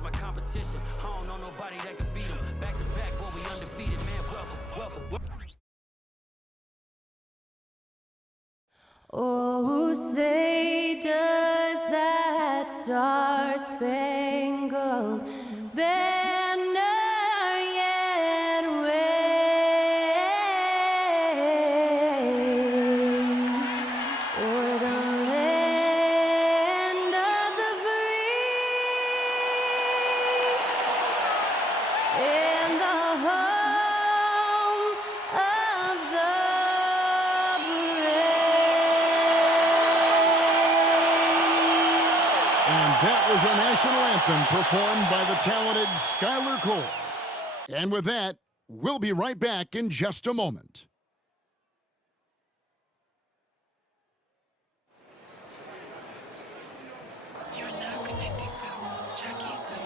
Towns my competition. I don't know nobody that could beat them. Back to back, boy, we undefeated, man. Welcome. Oh, say does that star-spangled banner yet wave o'er the land of the free and the home of the That was our national anthem performed by the talented Skylar Cole. And with that, we'll be right back in just a moment. You're now connected to Jackie Zulu.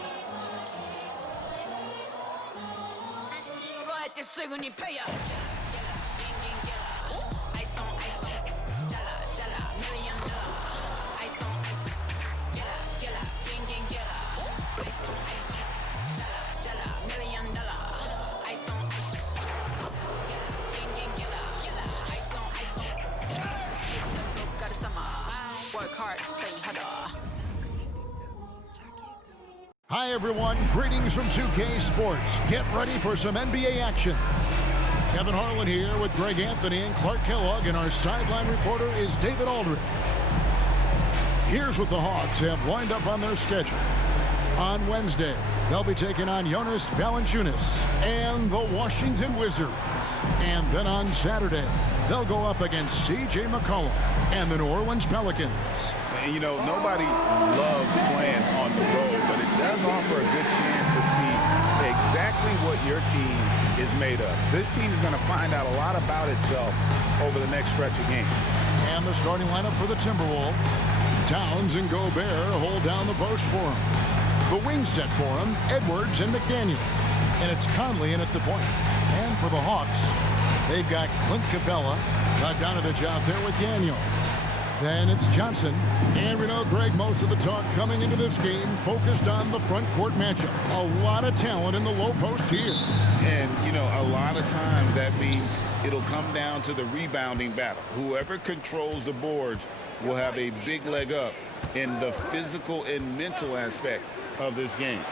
Hi, everyone. Greetings from 2K Sports. Get ready for some NBA action. Kevin Harlan here with Greg Anthony and Clark Kellogg, and our sideline reporter is David Aldridge. Here's what the Hawks have lined up on their schedule. On Wednesday, they'll be taking on Jonas Valanciunas and the Washington Wizards. And then on Saturday, they'll go up against C.J. McCollum and the New Orleans Pelicans. And, you know, nobody loves playing on the road, but it does offer a good chance to see exactly what your team is made of. This team is going to find out a lot about itself over the next stretch of games. And the starting lineup for the Timberwolves. Towns and Gobert hold down the post for him. The wing set for him, Edwards and McDaniel. And it's Conley in at the point. And for the Hawks, they've got Clint Capella, Bogdanovich out there with Daniel. Then it's Johnson. And we know, Greg, most of the talk coming into this game focused on the front court matchup. A lot of talent in the low post here. And, you know, a lot of times that means it'll come down to the rebounding battle. Whoever controls the boards will have a big leg up in the physical and mental aspect of this game.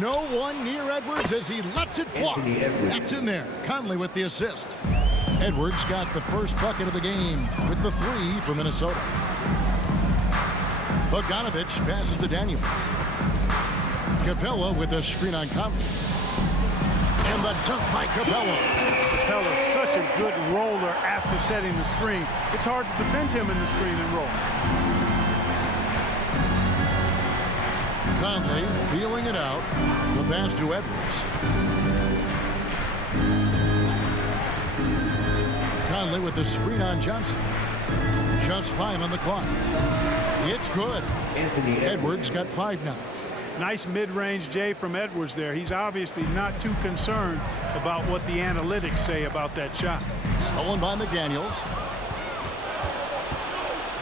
No one near Edwards as he lets it fly. That's in there. Conley with the assist. Edwards got the first bucket of the game with the three for Minnesota. Bogdanovich passes to Daniels. Capella with a screen on Conley. And the dunk by Capella. Capella's such a good roller after setting the screen. It's hard to defend him in the screen and roll. Conley feeling it out. The pass to Edwards. Conley with the screen on Johnson. Just 5 on the clock. It's good. Anthony Edwards got 5 now. Nice mid-range J from Edwards there. He's obviously not too concerned about what the analytics say about that shot. Stolen by McDaniels.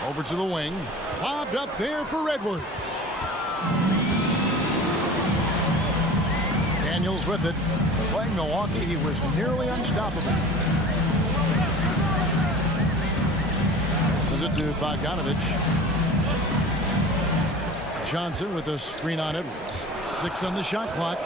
Over to the wing. Lobbed up there for Edwards. Daniels with it. Playing Milwaukee, he was nearly unstoppable. This is it to Bogdanovich. Johnson with a screen on Edwards. 6 on the shot clock.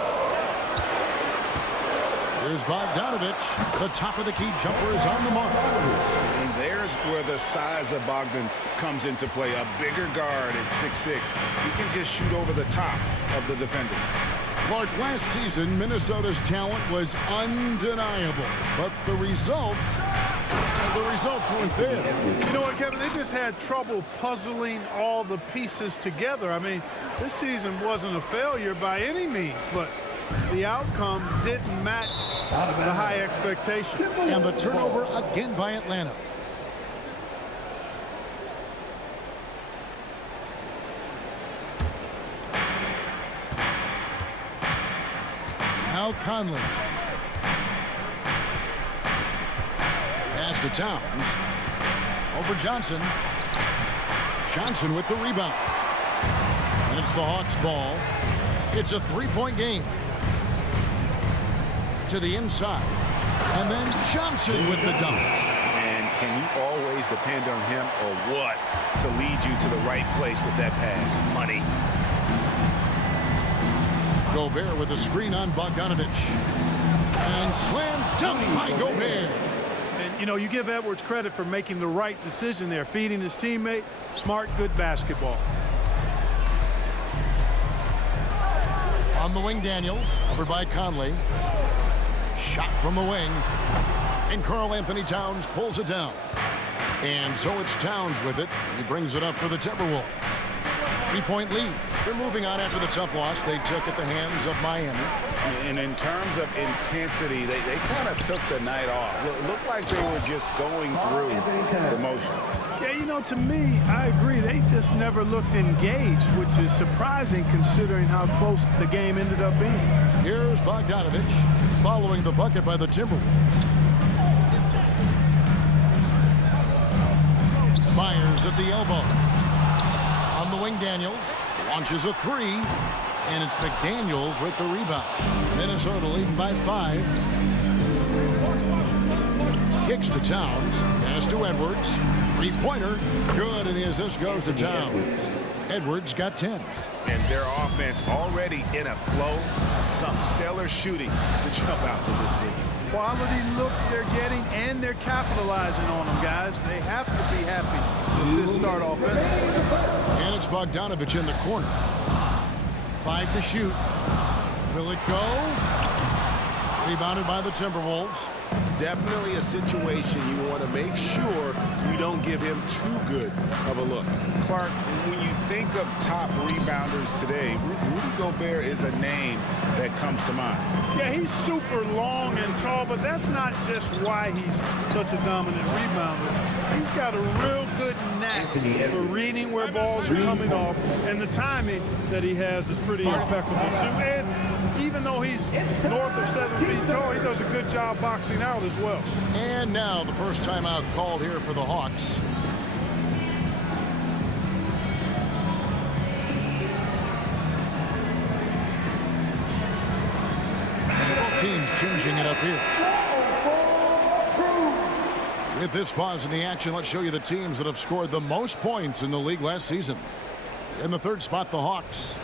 Here's Bogdanovich. The top of the key jumper is on the mark. And there's where the size of Bogdan comes into play. A bigger guard at 6'6". He can just shoot over the top of the defender. Clark, last season, Minnesota's talent was undeniable, but the results weren't there. You know what, Kevin? They just had trouble puzzling all the pieces together. I mean, this season wasn't a failure by any means, but the outcome didn't match the high expectation. And the turnover again by Atlanta. Now Conley. Pass to Towns. Over Johnson. Johnson with the rebound. And it's the Hawks' ball. It's a three-point game. To the inside. And then Johnson with the dunk. And can you always depend on him or what to lead you to the right place with that pass? Money. Gobert with a screen on Bogdanovich. And slam dunk by Gobert. And, you know, you give Edwards credit for making the right decision there, feeding his teammate. Smart, good basketball. On the wing, Daniels, over by Conley. Shot from the wing. And Karl-Anthony Towns pulls it down. And so it's Towns with it. He brings it up for the Timberwolves. 3-point lead. They're moving on after the tough loss they took at the hands of Miami. And in terms of intensity, they kind of took the night off. It looked like they were just going through the motions. Yeah, you know, to me, I agree. They just never looked engaged, which is surprising considering how close the game ended up being. Here's Bogdanovich following the bucket by the Timberwolves. Fires at the elbow. On the wing, Daniels launches a three, and it's McDaniels with the rebound. Minnesota leading by 5. Kicks to Towns, pass to Edwards. Three-pointer, good, and the assist goes to Towns. Edwards got 10. And their offense already in a flow. Some stellar shooting to jump out to this league. Quality looks they're getting, and they're capitalizing on them, guys. They have to be happy with this start offensively. And it's Bogdanovich in the corner. 5 to shoot. Will it go? Rebounded by the Timberwolves. Definitely a situation you want to make sure you don't give him too good of a look. Clark, when you think of top rebounders today, Rudy Gobert is a name that comes to mind. Yeah, he's super long and tall, but that's not just why he's such a dominant rebounder. He's got a real good knack for reading where balls are coming off, and the timing that he has is pretty impeccable, too. And even though he's north of 7 feet tall, he does a good job boxing out as well. And now the first timeout called here for the Hawks. Both teams changing it up here. With this pause in the action, let's show you the teams that have scored the most points in the league last season. In the third spot, the Hawks.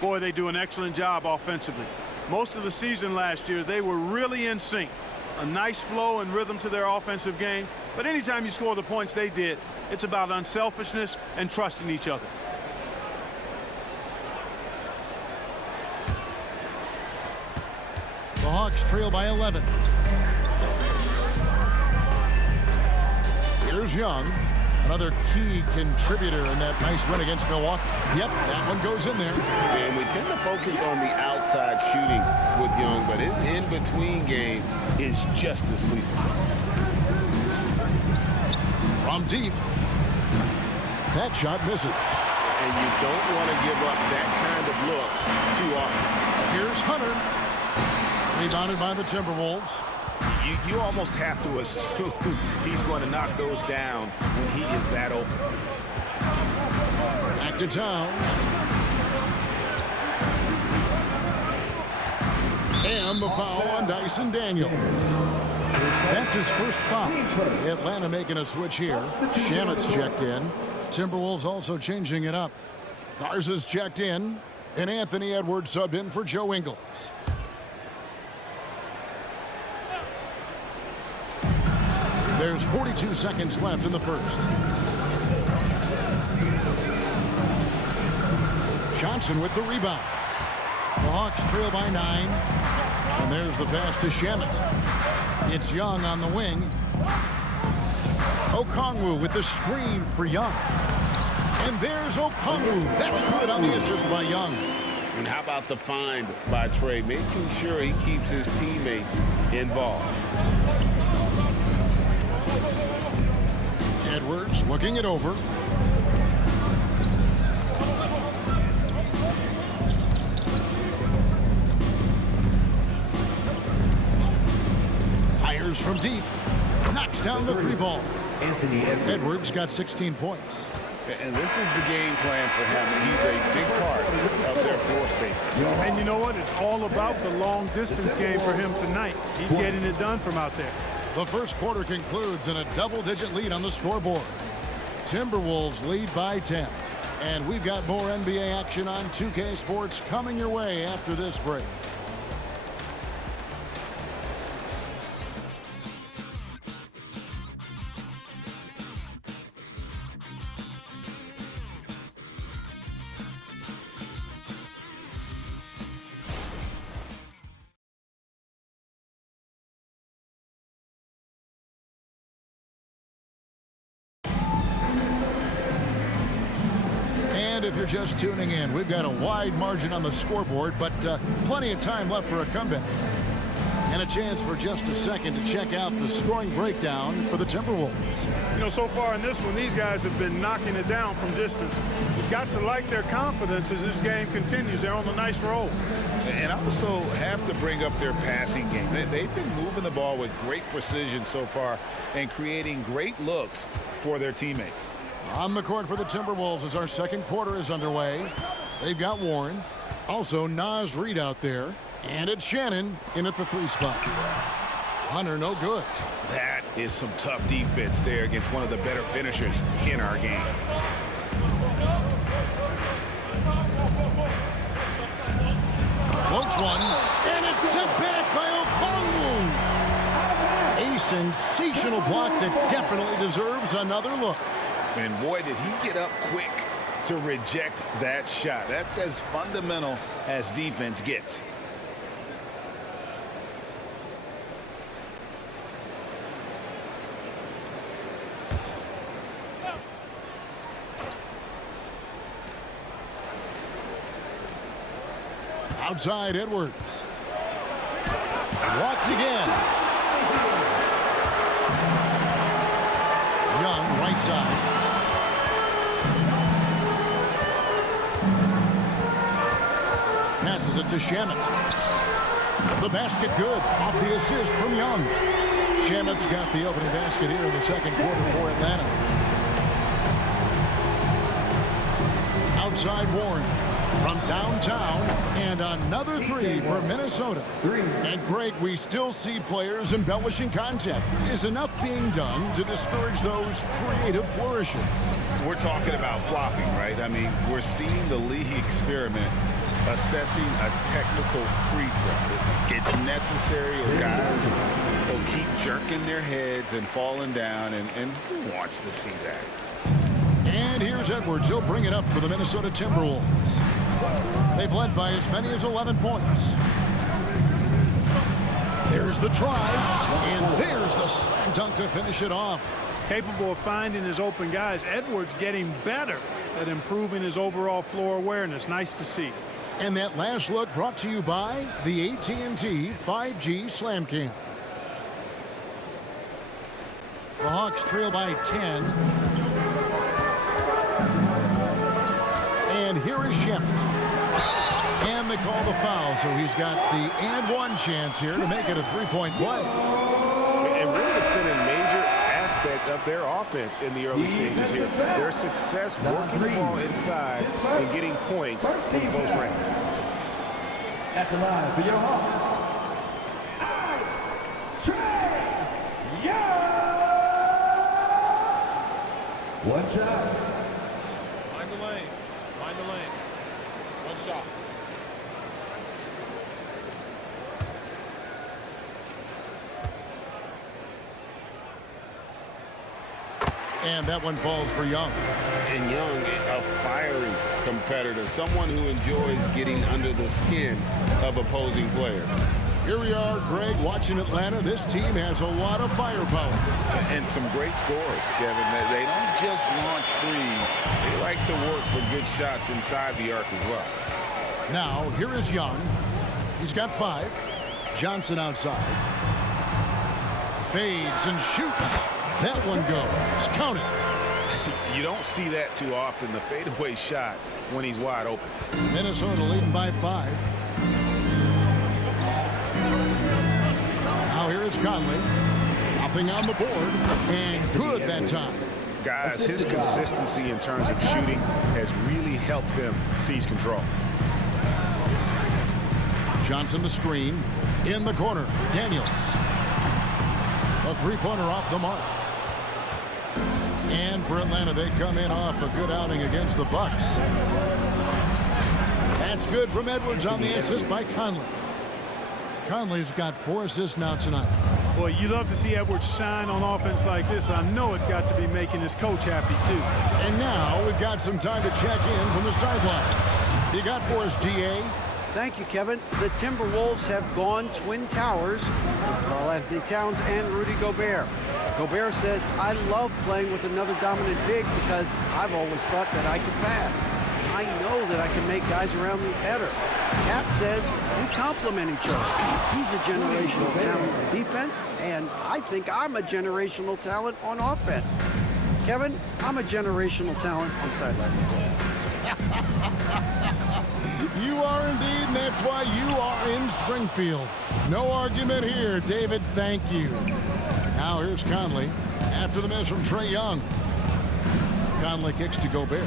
Boy, they do an excellent job offensively. Most of the season last year, they were really in sync. A nice flow and rhythm to their offensive game. But anytime you score the points they did, it's about unselfishness and trusting each other. The Hawks trail by 11. Here's Young, another key contributor in that nice win against Milwaukee. Yep, that one goes in there. And we tend to focus on the outside shooting with Young, but his in-between game is just as lethal. From deep. That shot misses. And you don't want to give up that kind of look too often. Here's Hunter. Rebounded by the Timberwolves. You almost have to assume he's going to knock those down when he is that open. Back to Towns. And the foul on Dyson Daniels. That's his first foul. Atlanta making a switch here. Shamet's checked in. Timberwolves also changing it up. Garza's checked in. And Anthony Edwards subbed in for Joe Ingles. There's 42 seconds left in the first. Johnson with the rebound. The Hawks trail by 9. And there's the pass to Shamet. It's Young on the wing. Okongwu with the screen for Young. And there's Okongwu. That's good on the assist by Young. And how about the find by Trey, making sure he keeps his teammates involved. Edwards looking it over. Fires from deep. Knocks down the 3 ball. Anthony Edwards got 16 points. And this is the game plan for him. He's a big part of their floor space. And you know what? It's all about the long distance game for him tonight. He's getting it done from out there. The first quarter concludes in a double-digit lead on the scoreboard. Timberwolves lead by 10. And we've got more NBA action on 2K Sports coming your way after this break. If you're just tuning in, we've got a wide margin on the scoreboard, but plenty of time left for a comeback. And a chance for just a second to check out the scoring breakdown for the Timberwolves. You know, so far in this one, these guys have been knocking it down from distance. You've got to like their confidence as this game continues. They're on a nice roll. And I also have to bring up their passing game. They've been moving the ball with great precision so far and creating great looks for their teammates. On the court for the Timberwolves as our second quarter is underway. They've got Warren. Also Naz Reid out there. And it's Shannon in at the 3 spot. Hunter, no good. That is some tough defense there against one of the better finishers in our game. Floats one. And it's sent back by Okongwu. A sensational block that definitely deserves another look. And boy, did he get up quick to reject that shot. That's as fundamental as defense gets. Outside Edwards. Blocked again. Young, right side. Passes it to Shamet. The basket good. Off the assist from Young. Shamet's got the opening basket here in the second quarter for Atlanta. Outside Warren from downtown, and another 3 for Minnesota. And Greg, we still see players embellishing contact. Is enough being done to discourage those creative flourishes? We're talking about flopping, right? I mean, we're seeing the league experiment assessing a technical free throw. It's necessary, or guys will keep jerking their heads and falling down, and who wants to see that? And here's Edwards. He'll bring it up for the Minnesota Timberwolves. They've led by as many as 11 points. There's the drive, and there's the slam dunk to finish it off. Capable of finding his open guys. Edwards getting better at improving his overall floor awareness. Nice to see. And that last look brought to you by the AT&T 5G Slam Cam. The Hawks trail by 10. And here is Shamet. And they call the foul, so he's got the and one chance here to make it a three-point play. And really, it's been a major aspect of their offense in the early stages here. Their success working the ball inside and getting points from close range. At the line for your Hawks, Trae Young. One shot. Mind the lane. Mind the lane. One shot. And that one falls for Young. And Young, a fiery competitor, someone who enjoys getting under the skin of opposing players. Here we are, Greg, watching Atlanta. This team has a lot of firepower. And some great scores, Kevin. They don't just launch threes. They like to work for good shots inside the arc as well. Now, here is Young. He's got 5. Johnson outside. Fades and shoots. That one goes. Count it. You don't see that too often, the fadeaway shot when he's wide open. Minnesota leading by 5. Now here is Conley. Nothing on the board. And good that time. Guys, his consistency in terms of shooting has really helped them seize control. Johnson the screen. In the corner, Daniels. A three-pointer off the mark. And for Atlanta, they come in off a good outing against the Bucks. That's good from Edwards on the assist by Conley. Conley's got 4 assists now tonight. Boy, you love to see Edwards shine on offense like this. I know it's got to be making his coach happy, too. And now we've got some time to check in from the sideline. You got for us, DA? Thank you, Kevin. The Timberwolves have gone Twin Towers with Karl-Anthony Towns and Rudy Gobert. Gobert says, I love playing with another dominant big because I've always thought that I could pass. I know that I can make guys around me better. Cat says, we complement each other. He's a generational talent on defense, and I think I'm a generational talent on offense. Kevin, I'm a generational talent on sideline. You are indeed, and that's why you are in Springfield. No argument here, David. Thank you. Now here's Conley after the miss from Trae Young. Conley kicks to Gobert.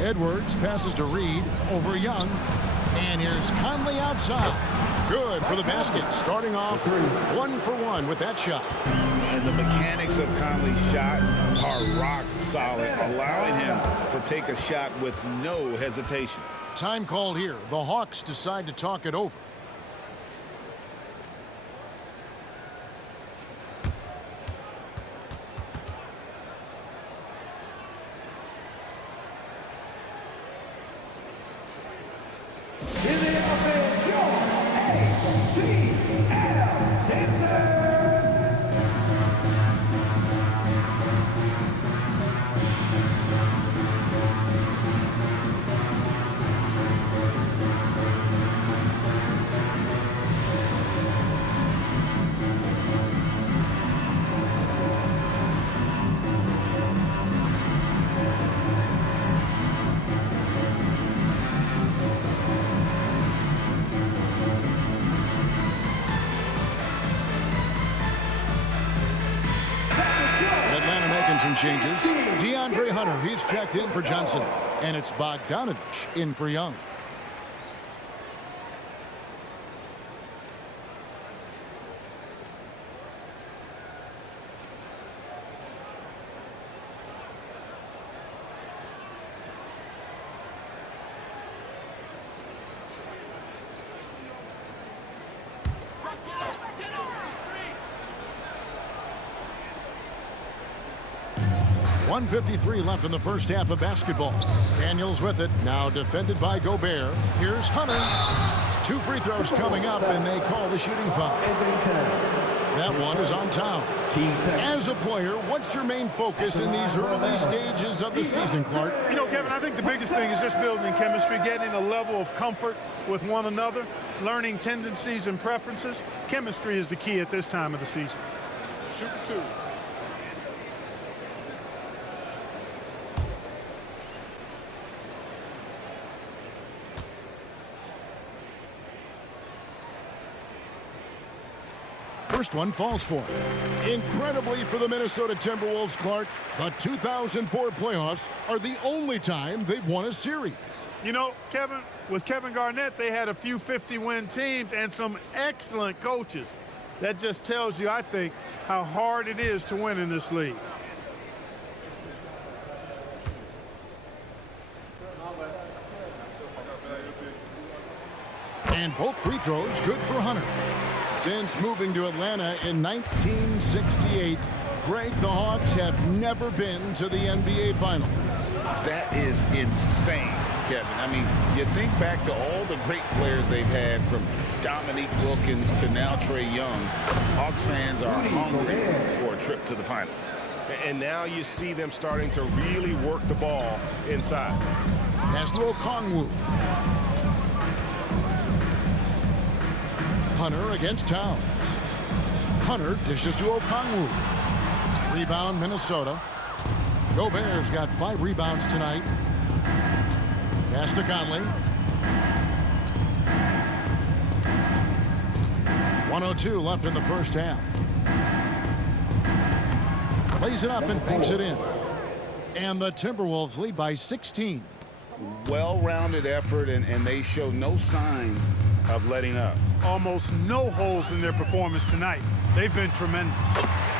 Edwards passes to Reed over Young. And here's Conley outside. Good for the basket. Starting off 1 for 1 with that shot. And the mechanics of Conley's shot are rock solid, allowing him to take a shot with no hesitation. Time called here. The Hawks decide to talk it over. Some changes. DeAndre Hunter, he's checked in for Johnson. And it's Bogdanovich in for Young. .153 left in the first half of basketball. Daniels with it. Now defended by Gobert. Here's Hunter. 2 free throws coming up, and they call the shooting foul. That one is on Towns. As a player, what's your main focus in these early stages of the season, Clark? You know, Kevin, I think the biggest thing is just building chemistry, getting a level of comfort with one another, learning tendencies and preferences. Chemistry is the key at this time of the season. Shoot 2. First one falls for him. Incredibly for the Minnesota Timberwolves, Clark, the 2004 playoffs are the only time they've won a series. You know, Kevin, with Kevin Garnett, they had a few 50-win teams and some excellent coaches. That just tells you, I think, how hard it is to win in this league. And both free throws good for Hunter. Since moving to Atlanta in 1968, Greg, the Hawks have never been to the NBA Finals. That is insane, Kevin. I mean, you think back to all the great players they've had, from Dominique Wilkins to now Trae Young. Hawks fans are hungry for a trip to the finals. And now you see them starting to really work the ball inside. Pass to Okongwu. Hunter against Towns. Hunter dishes to Okongwu. Rebound, Minnesota. Gobert's got 5 rebounds tonight. Pass to Conley. 1:02 left in the first half. lays it up and banks it in. And the Timberwolves lead by 16. Well-rounded effort, and they show no signs of letting up. Almost no holes in their performance tonight. They've been tremendous.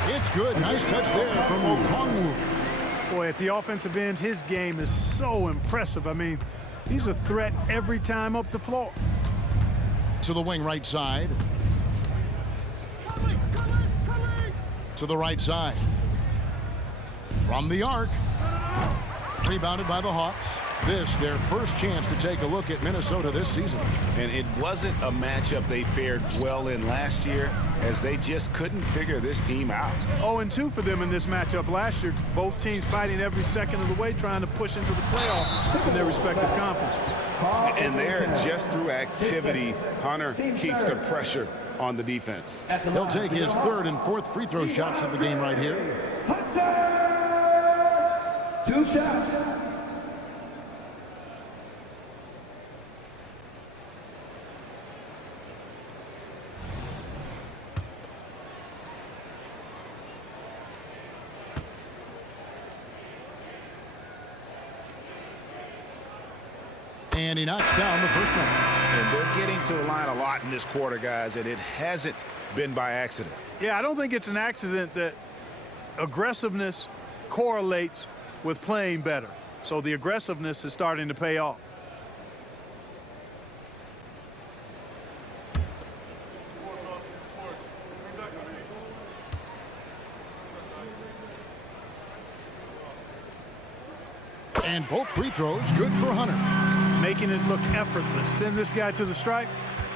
It's good. Nice touch there from Okongwu. Boy, at the offensive end, his game is so impressive. I mean, he's a threat every time up the floor. To the wing right side. To the right side. From the arc. Rebounded by the Hawks. This, their first chance to take a look at Minnesota this season. And it wasn't a matchup they fared well in last year, as they just couldn't figure this team out. 0-2 for them in this matchup last year. Both teams fighting every second of the way, trying to push into the playoffs in their respective conferences. And there, just through activity, Hunter keeps the pressure on the defense. He'll take his third and fourth free throw shots of the game right here. Hunter! 2 shots. And he knocks down the first one. And they're getting to the line a lot in this quarter, guys, and it hasn't been by accident. Yeah, I don't think it's an accident that aggressiveness correlates with playing better. So the aggressiveness is starting to pay off. And both free throws good for Hunter. Making it look effortless. Send this guy to the stripe.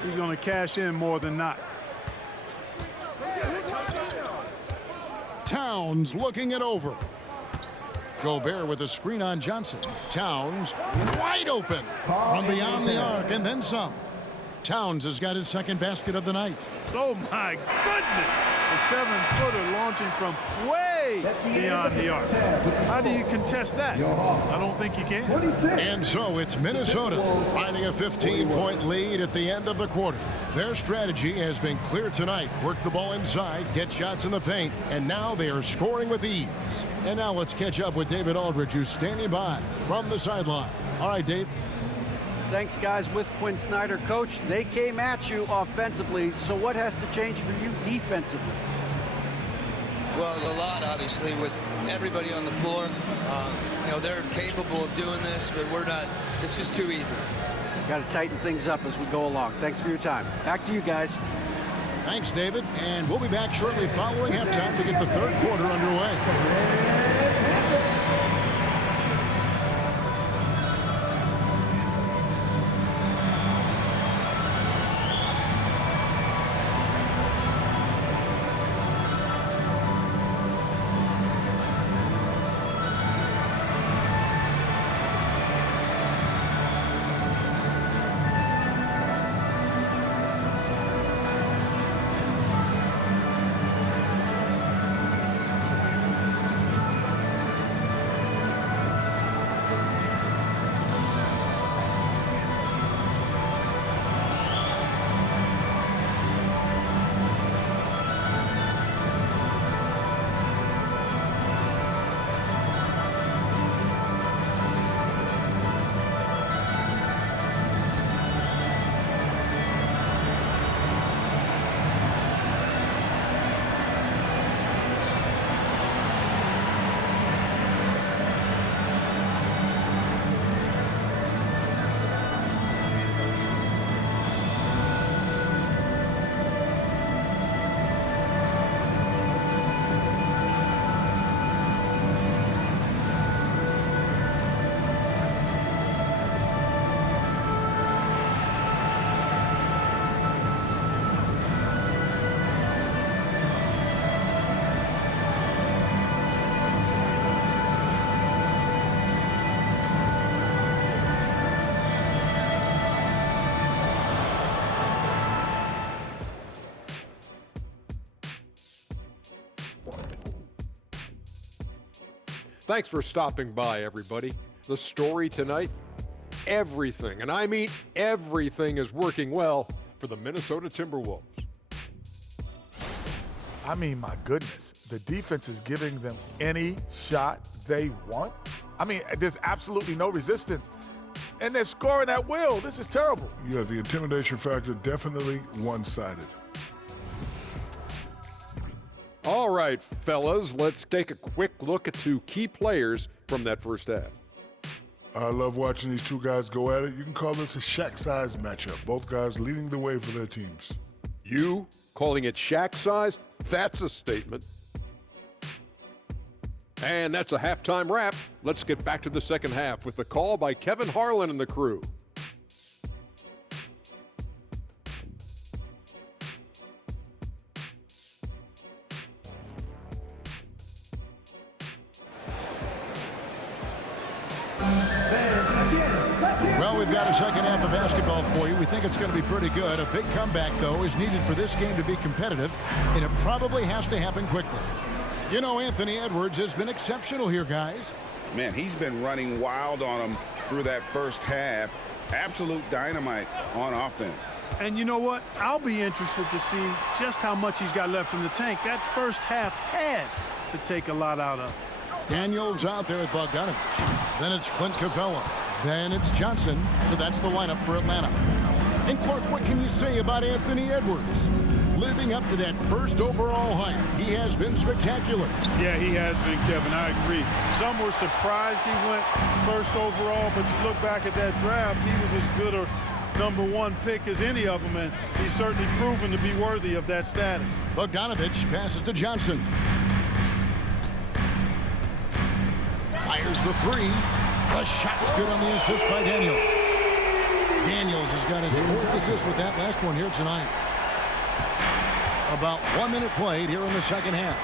He's going to cash in more than not. Towns looking it over. Gobert with a screen on Johnson. Towns wide open from beyond the arc and then some. Towns has got his second basket of the night. Oh my goodness! The 7-footer launching from way beyond the arc. How do you contest that? I don't think you can. And so it's Minnesota finding a 15-point lead at the end of the quarter. Their strategy has been clear tonight. Work the ball inside, get shots in the paint, and now they are scoring with ease. And now let's catch up with David Aldridge, who's standing by from the sideline. All right, Dave. Thanks, guys. With Quinn Snyder, coach, they came at you offensively. So what has to change for you defensively? Well, a lot, obviously, with everybody on the floor. You know, they're capable of doing this, but we're not. It's just too easy. Got to tighten things up as we go along. Thanks for your time. Back to you guys. Thanks, David. And we'll be back shortly following halftime to get the third quarter underway. Thanks for stopping by, everybody. The story tonight, everything, and I mean everything, is working well for the Minnesota Timberwolves. I mean, my goodness. the defense is giving them any shot they want. I mean, there's absolutely no resistance. And they're scoring at will. This is terrible. Yeah, the intimidation factor definitely one-sided. All right, fellas, let's take a quick look at 2 key players from that first half. I love watching these 2 guys go at it. You can call this a Shaq-size matchup. Both guys leading the way for their teams. You calling it Shaq size? That's a statement. And that's a halftime wrap. Let's get back to the second half with the call by Kevin Harlan and the crew. Well, we've got a second half of basketball for you. We think it's going to be pretty good. A big comeback, though, is needed for this game to be competitive, and it probably has to happen quickly. You know, Anthony Edwards has been exceptional here, guys. Man, he's been running wild on them through that first half. Absolute dynamite on offense. And you know what? I'll be interested to see just how much he's got left in the tank. That first half had to take a lot out of. Daniels out there with Bogdanovich. Then it's Clint Capella. Then it's Johnson. So that's the lineup for Atlanta. And Clark, what can you say about Anthony Edwards? Living up to that first overall hype, he has been spectacular. Yeah, he has been, Kevin. I agree. Some were surprised he went first overall, but you look back at that draft, he was as good a #1 pick as any of them, and he's certainly proven to be worthy of that status. Bogdanovich passes to Johnson. Fires the 3. The shot's good on the assist by Daniels. Daniels has got his 4th assist with that last one here tonight. About 1 minute played here in the second half.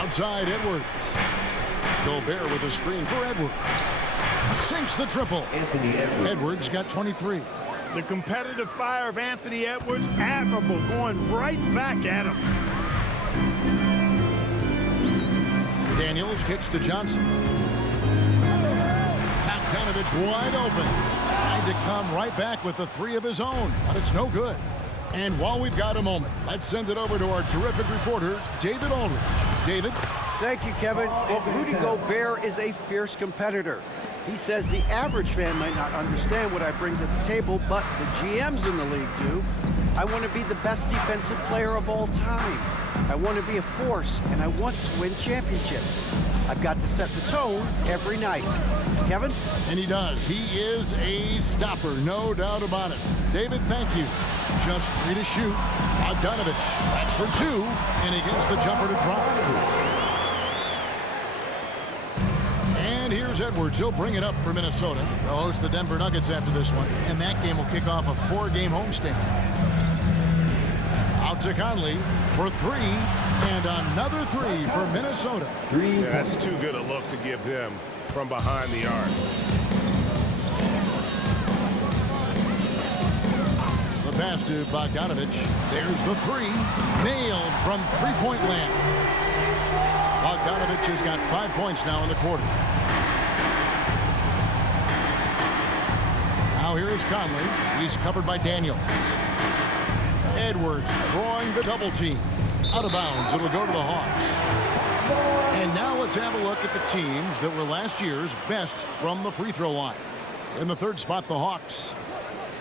Outside Edwards. Gobert with a screen for Edwards. Sinks the triple. Anthony Edwards. Edwards got 23. The competitive fire of Anthony Edwards, admirable, going right back at him. Daniels kicks to Johnson. Bogdanovich wide open. Tried to come right back with the 3 of his own, but it's no good. And while we've got a moment, let's send it over to our terrific reporter, David Aldridge. David? Thank you, Kevin. Well, Rudy Gobert is a fierce competitor. He says the average fan might not understand what I bring to the table, but the GMs in the league do. I want to be the best defensive player of all time. I want to be a force, and I want to win championships. I've got to set the tone every night. Kevin? And he does. He is a stopper, no doubt about it. David, thank you. Just 3 to shoot. Bogdanovich, that's for 2, and he gets the jumper to drop. And here's Edwards. He'll bring it up for Minnesota. They'll host the Denver Nuggets after this one, and that game will kick off a 4-game homestand. Out to Conley for 3, and another 3 for Minnesota. Yeah, that's too good a look to give him from behind the arc. The pass to Bogdanovich. There's the 3. Nailed from 3-point land. Bogdanovich has got 5 points now in the quarter. Now here is Conley. He's covered by Daniels. Edwards drawing the double team. Out of bounds. It'll go to the Hawks. And now let's have a look at the teams that were last year's best from the free throw line. In the 3rd spot, the Hawks.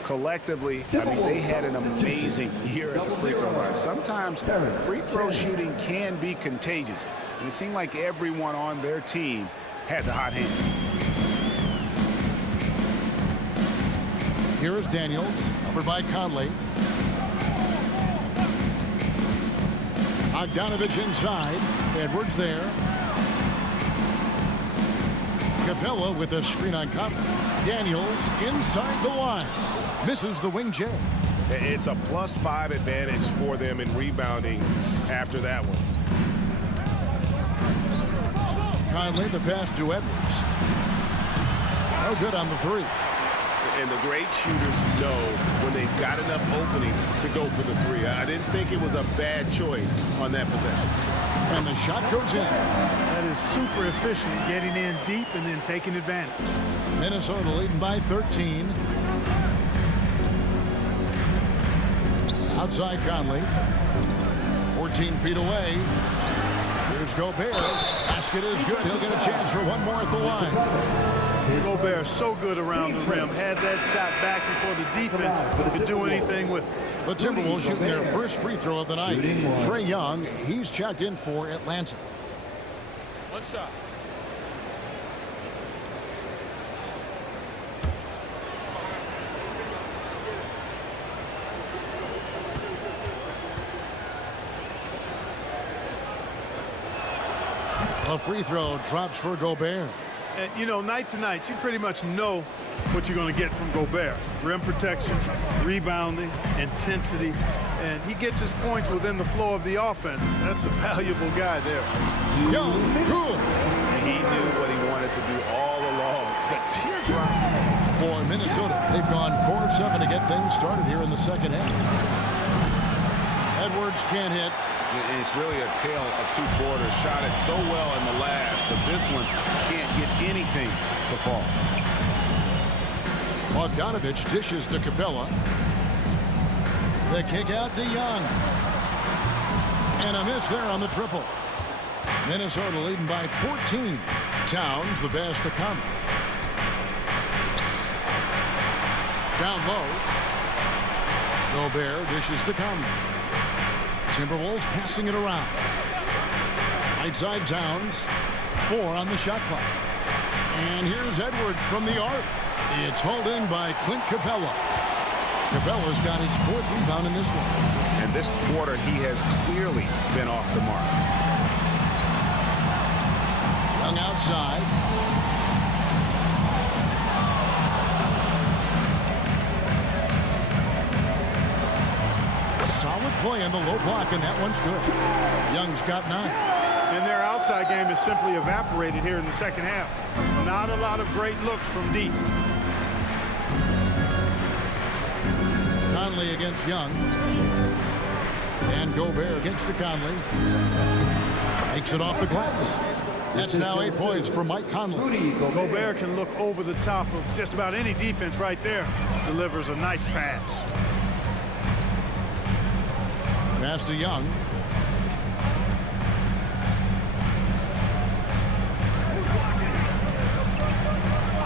Collectively, I mean, they had an amazing year at the free throw line. Sometimes free throw shooting can be contagious. And it seemed like everyone on their team had the hot hand. Here is Daniels, covered by Conley. Bogdanovich inside. Edwards there. Capella with a screen on Conley. Daniels inside the line. Misses the wing J. It's a +5 advantage for them in rebounding after that one. Conley, the pass to Edwards. No good on the 3. And the great shooters know when they've got enough opening to go for the 3. I didn't think it was a bad choice on that possession. And the shot goes in. That is super efficient, getting in deep and then taking advantage. Minnesota leading by 13. Outside Conley. 14 feet away. Here's Gobert. Basket is good. He'll get a chance for one more at the line. Gobert so good around the rim. Had that shot back before the defense could do anything with it. The Timberwolves shooting their first free throw of the night. Trae Young, he's checked in for Atlanta. One shot. A free throw drops for Gobert. And, you know, night to night, you pretty much know what you're going to get from Gobert. Rim protection, rebounding, intensity, and he gets his points within the flow of the offense. That's a valuable guy there. Young, cool. He knew what he wanted to do all along. The teardrop. For Minnesota, they've gone 4 of 7 to get things started here in the second half. Edwards can't hit. It's really a tale of two quarters. Shot it so well in the last, but this one can't get anything to fall. Bogdanovich dishes to Capella. The kick out to Young. And a miss there on the triple. Minnesota leading by 14. Towns the pass to Conley. Down low. Gobert dishes to Conley. Timberwolves passing it around. Right side Towns. 4 on the shot clock. And here's Edwards from the arc. It's hauled in by Clint Capella. Capella's got his 4th rebound in this one. And this quarter, he has clearly been off the mark. Young outside. Solid play on the low block, and that one's good. Young's got 9. And their outside game is simply evaporated here in the second half. Not a lot of great looks from deep. Conley against Young. And Gobert against the Conley. Makes it off the glass. That's now 8 points for Mike Conley. Gobert can look over the top of just about any defense right there. Delivers a nice pass. Pass to Young.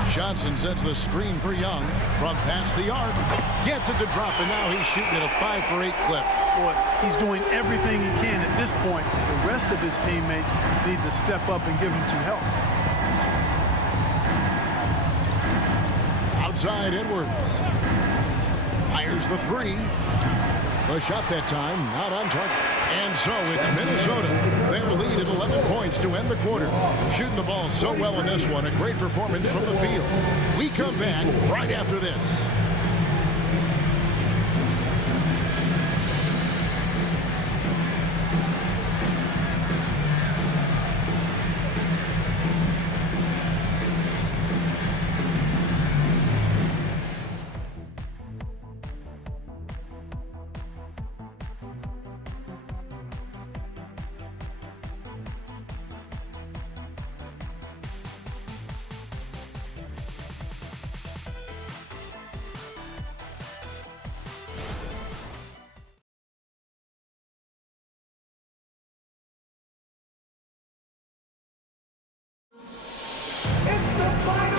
Johnson sets the screen for Young from past the arc. Gets it to drop, and now he's shooting at a 5 for 8 clip. Boy, he's doing everything he can at this point. The rest of his teammates need to step up and give him some help. Outside Edwards. Fires the 3. The shot that time, not on target. And so it's Minnesota. Their lead at 11 points to end the quarter. Shooting the ball so well in this one. A great performance from the field. We come back right after this.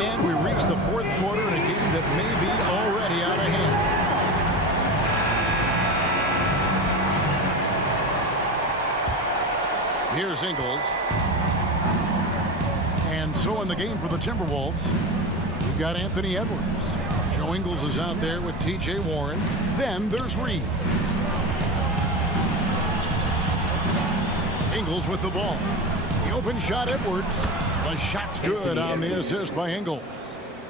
And we reach the 4th quarter in a game that may be already out of hand. Here's Ingles. And so in the game for the Timberwolves, we've got Anthony Edwards. Joe Ingles is out there with T.J. Warren. Then there's Reed. Ingles with the ball. The open shot, Edwards. The shot's good on the assist by Ingles.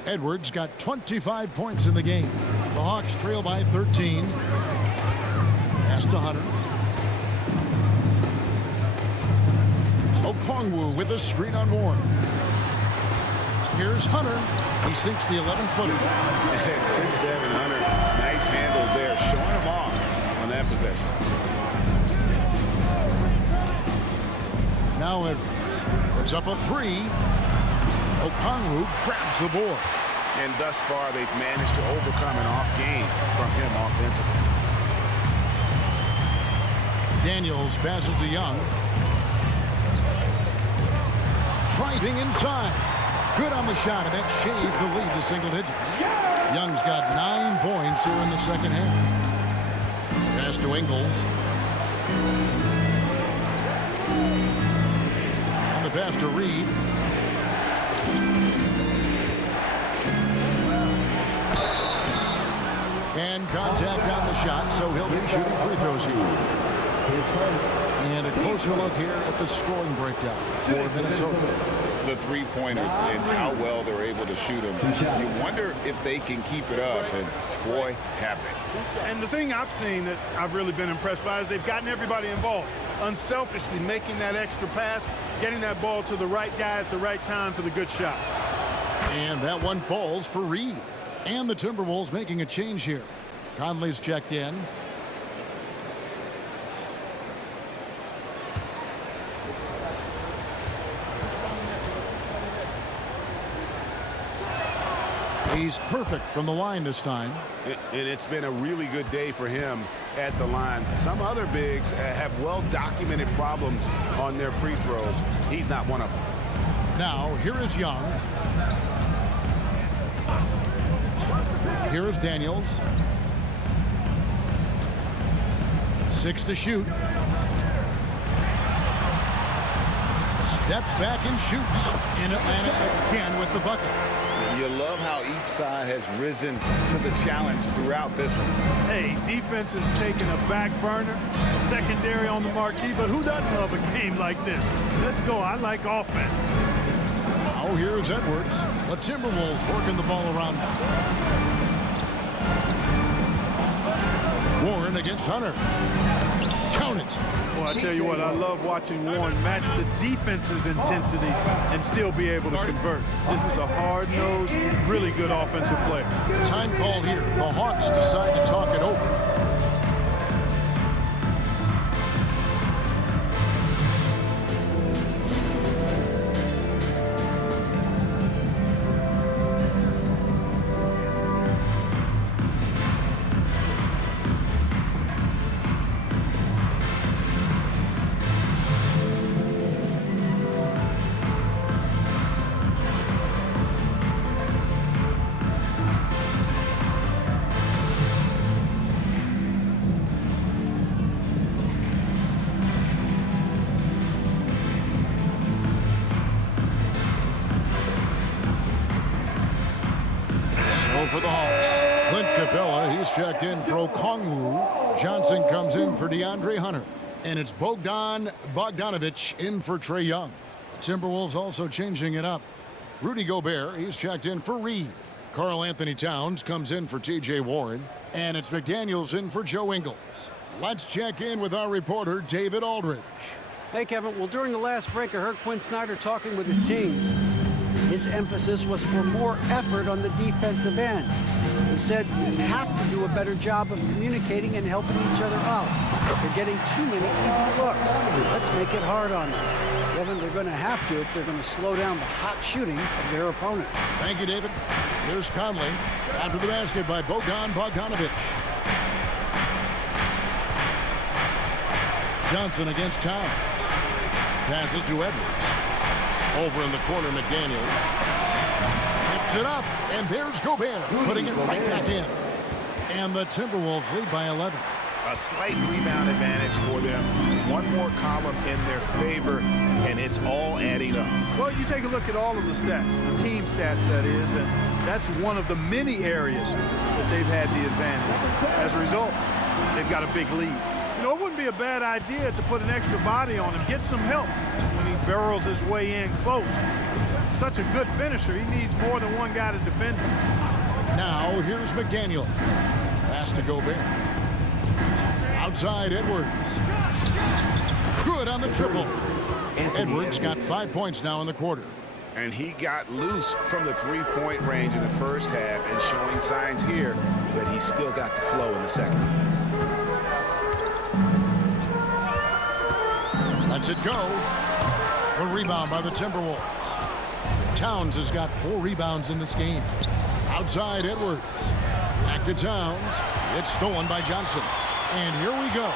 Edwards got 25 points in the game. The Hawks trail by 13. Pass to Hunter. Okongwu with a screen on Warren. Here's Hunter. He sinks the 11-footer. 6'7" Hunter. Nice handle there. Showing him off on that possession. Now Edwards puts up a 3. Okongwu grabs the board. And thus far, they've managed to overcome an off game from him offensively. McDaniels passes to Young. Driving inside. Good on the shot, and that shaves the lead to single digits. Young's got 9 points here in the second half. Pass to Ingles. On the pass to Reed. And contact on the shot, so he'll be shooting free throws here. And a closer look here at the scoring breakdown for Minnesota. The three-pointers and how well they're able to shoot them. You wonder if they can keep it up, and boy, have they. And the thing I've seen that I've really been impressed by is they've gotten everybody involved. Unselfishly making that extra pass, getting that ball to the right guy at the right time for the good shot. And that one falls for Reed. And the Timberwolves making a change here. Conley's checked in. He's perfect from the line this time. And it's been a really good day for him at the line. Some other bigs have well-documented problems on their free throws. He's not one of them. Now, here is Young. Here is Daniels. 6 to shoot. Steps back and shoots. In Atlanta again with the bucket. You love how each side has risen to the challenge throughout this one. Hey, defense is taking a back burner, secondary on the marquee, but who doesn't love a game like this? Let's go. I like offense. Oh, here's Edwards. The Timberwolves working the ball around now. Warren against Hunter. Count it. Well, I tell you what, I love watching Warren match the defense's intensity and still be able to convert. This is a hard-nosed, really good offensive player. Time called here. The Hawks decide to talk it over. For the Hawks, Clint Capella, he's checked in for Okongwu. Johnson comes in for DeAndre Hunter. And it's Bogdan Bogdanovic in for Trae Young. Timberwolves also changing it up. Rudy Gobert, he's checked in for Reed. Karl Anthony Towns comes in for T.J. Warren. And it's McDaniels in for Joe Ingles. Let's check in with our reporter, David Aldridge. Hey, Kevin. Well, during the last break, I heard Quinn Snyder talking with his team. His emphasis was for more effort on the defensive end. He said you have to do a better job of communicating and helping each other out. They're getting too many easy looks. Let's make it hard on them. Kevin, they're going to have to if they're going to slow down the hot shooting of their opponent. Thank you, David. Here's Conley. After the basket by Bogdan Bogdanovic. Johnson against Towns. Passes to Edwards. Over in the corner, McDaniels. Tips it up, and there's Gobert, putting it right back in. And the Timberwolves lead by 11. A slight rebound advantage for them. One more column in their favor, and it's all adding up. Well, you take a look at all of the stats, the team stats, that is, and that's one of the many areas that they've had the advantage. As a result, they've got a big lead. You know, it wouldn't be a bad idea to put an extra body on him, get some help when he barrels his way in close. He's such a good finisher. He needs more than one guy to defend him. Now, here's McDaniels. Pass to Gobert. Outside, Edwards. Good on the triple. Edwards got 5 points now in the quarter. And he got loose from the three-point range in the first half and showing signs here that he's still got the flow in the second. Lets it go. A rebound by the Timberwolves. Towns has got 4 rebounds in this game. Outside, Edwards. Back to Towns. It's stolen by Johnson. And here we go.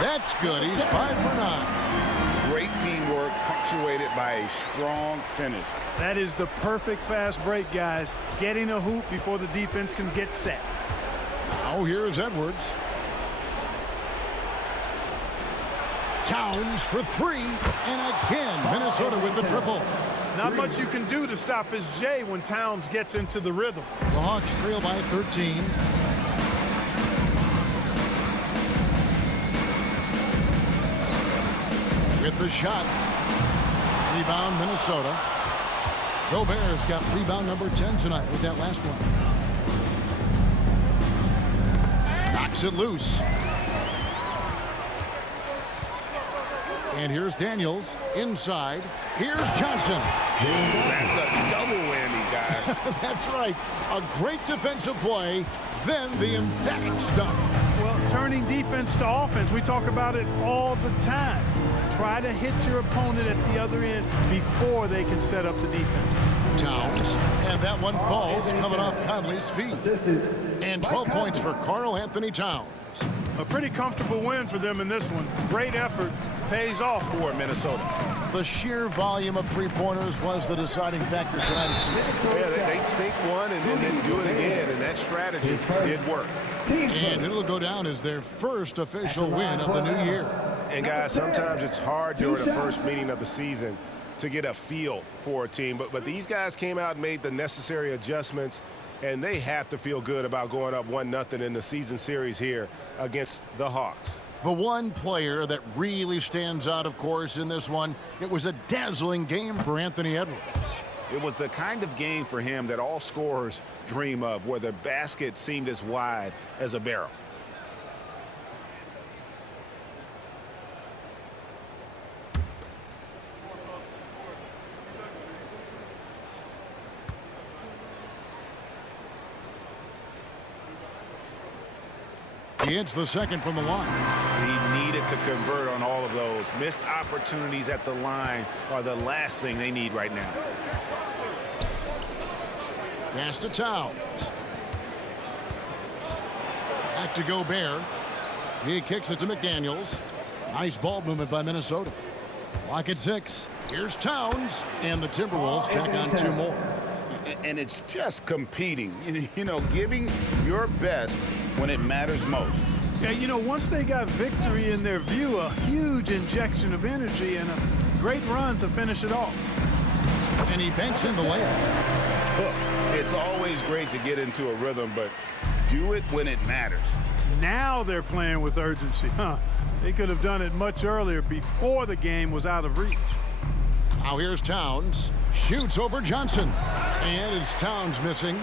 That's good. He's 5 for 9. Great teamwork, punctuated by a strong finish. That is the perfect fast break, guys. Getting a hoop before the defense can get set. Now here's Edwards. Towns for 3. And again, Minnesota with the triple. Not much you can do to stop his J when Towns gets into the rhythm. The Hawks trail by 13. With the shot. Rebound, Minnesota. Gobert's got rebound number 10 tonight with that last one. Knocks it loose. And here's Daniels inside. Here's Johnson. That's a double whammy, guys. That's right. A great defensive play, then the emphatic stuff. Well, turning defense to offense, we talk about it all the time. Try to hit your opponent at the other end before they can set up the defense. Towns, and that one falls coming off Conley's feet. And 12 points for Karl-Anthony Towns. A pretty comfortable win for them in this one. Great effort pays off for Minnesota. The sheer volume of three-pointers was the deciding factor tonight. Yeah, they sink one and then do it again, and that strategy did work. And it'll go down as their first official win of the new year. And guys, sometimes it's hard during the first meeting of the season to get a feel for a team, but these guys came out and made the necessary adjustments, and they have to feel good about going up 1-0 in the season series here against the Hawks. The one player that really stands out, of course, in this one, it was a dazzling game for Anthony Edwards. It was the kind of game for him that all scorers dream of, where the basket seemed as wide as a barrel. He hits the second from the line. He needed to convert on all of those. Missed opportunities at the line are the last thing they need right now. Pass to Towns. Back to Gobert. He kicks it to McDaniels. Nice ball movement by Minnesota. Clock at 6. Here's Towns. And the Timberwolves tack on 2 more. And it's just competing. You know, giving your best when it matters most. Yeah, you know, once they got victory in their view, a huge injection of energy and a great run to finish it off. And he banks in the layup. Look, it's always great to get into a rhythm, but do it when it matters. Now they're playing with urgency. They could have done it much earlier before the game was out of reach. Now here's Towns. Shoots over Johnson. And it's Towns missing.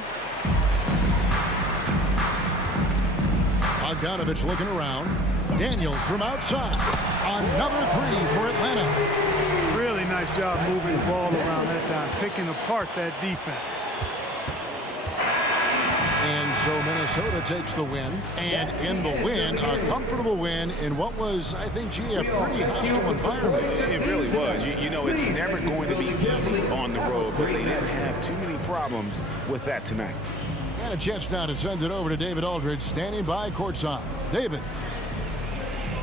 Bogdanovich looking around. Daniels from outside. Another 3 for Atlanta. Really nice job moving the ball around that time, picking apart that defense. And so Minnesota takes the win. And in the win, a comfortable win in what was, I think, a pretty hostile environment. It really was. You know, it's never going to be easy on the road, but they didn't have too many problems with that tonight. And a chance now to send it over to David Aldridge, standing by courtside. David.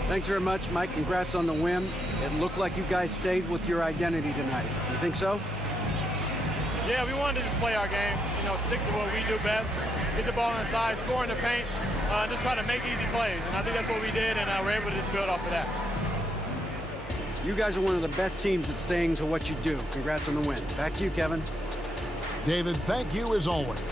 Thanks very much, Mike. Congrats on the win. It looked like you guys stayed with your identity tonight. You think so? Yeah, we wanted to just play our game, you know, stick to what we do best, get the ball inside, score in the paint, just try to make easy plays. And I think that's what we did, and we're able to just build off of that. You guys are one of the best teams at staying to what you do. Congrats on the win. Back to you, Kevin. David, thank you as always.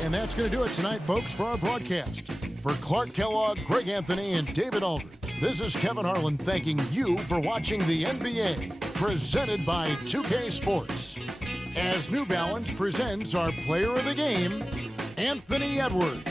And that's going to do it tonight, folks, for our broadcast. For Clark Kellogg, Greg Anthony, and David Aldridge, this is Kevin Harlan thanking you for watching the NBA, presented by 2K Sports. As New Balance presents our player of the game, Anthony Edwards.